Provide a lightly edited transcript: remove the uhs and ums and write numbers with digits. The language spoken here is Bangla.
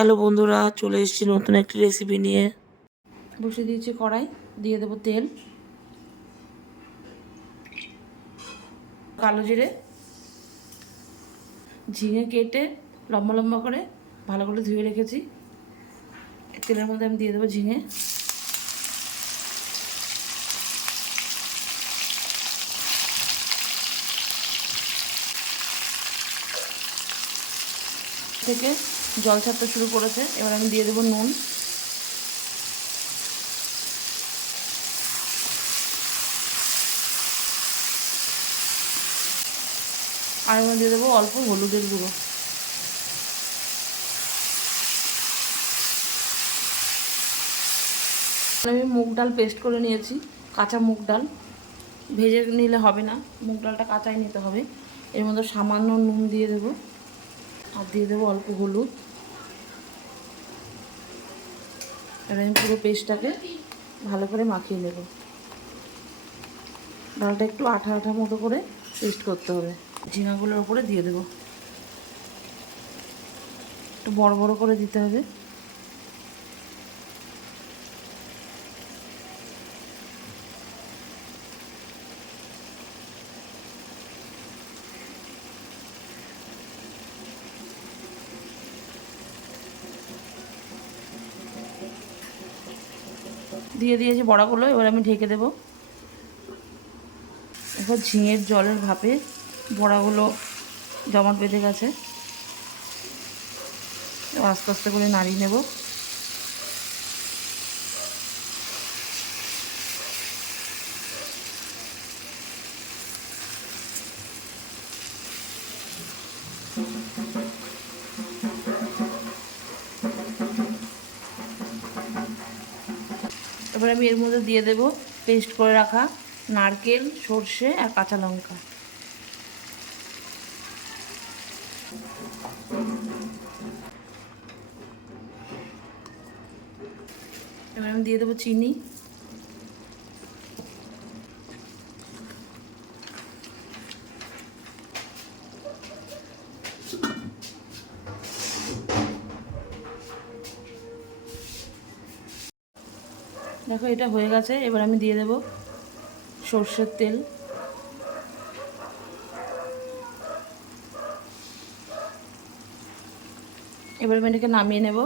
হ্যালো বন্ধুরা, চলে এসেছি নতুন একটি রেসিপি নিয়ে। বসে দিয়েছি কড়াই, দিয়ে দেবো তেল, কালো জিরে, ঝিঙে কেটে লম্বা লম্বা করে ভালো করে ধুয়ে রেখেছি। তেলের মধ্যে আমি দিয়ে দেবো ঝিঙে, থেকে জল ছাড়তে শুরু করেছে। এবার আমি দিয়ে দেবো নুন, আর এবার দিয়ে দেবো অল্প হলুদের গুঁড়ো। আমি মুগ ডাল পেস্ট করে নিয়েছি, কাঁচা মুগ ডাল, ভেজে নিলে হবে না, মুগ ডালটা কাঁচাই নিতে হবে। এর মধ্যে সামান্য নুন দিয়ে দেবো, আর দিয়ে দেবো অল্প হলুদ। এবার আমি পুরো পেস্টটাকে ভালো করে মাখিয়ে নেব। ডালটা একটু আঠা আঠা মতো করে পেস্ট করতে হবে। ঝিঙাগুলোর ওপরে দিয়ে দেবো, একটু বড় বড় করে দিতে হবে। দিয়ে দিয়েছি বড়াগুলো, এবার আমি ঢেকে দেবো। এবার ঝিঙের জলের ভাপে বড়াগুলো জমাট বেঁধে গেছে, আস্তে আস্তে করে নাড়িয়ে নেব। এবার আমি এর মধ্যে দিয়ে দেব পেস্ট করে রাখা নারকেল, সর্ষে আর কাঁচা লঙ্কা। এবার আমি দিয়ে দেবো চিনি, দেখো এটা হয়ে গেছে। এবার আমি দিয়ে দেব সর্ষের তেল, এবার আমি এটাকে নামিয়ে নেব।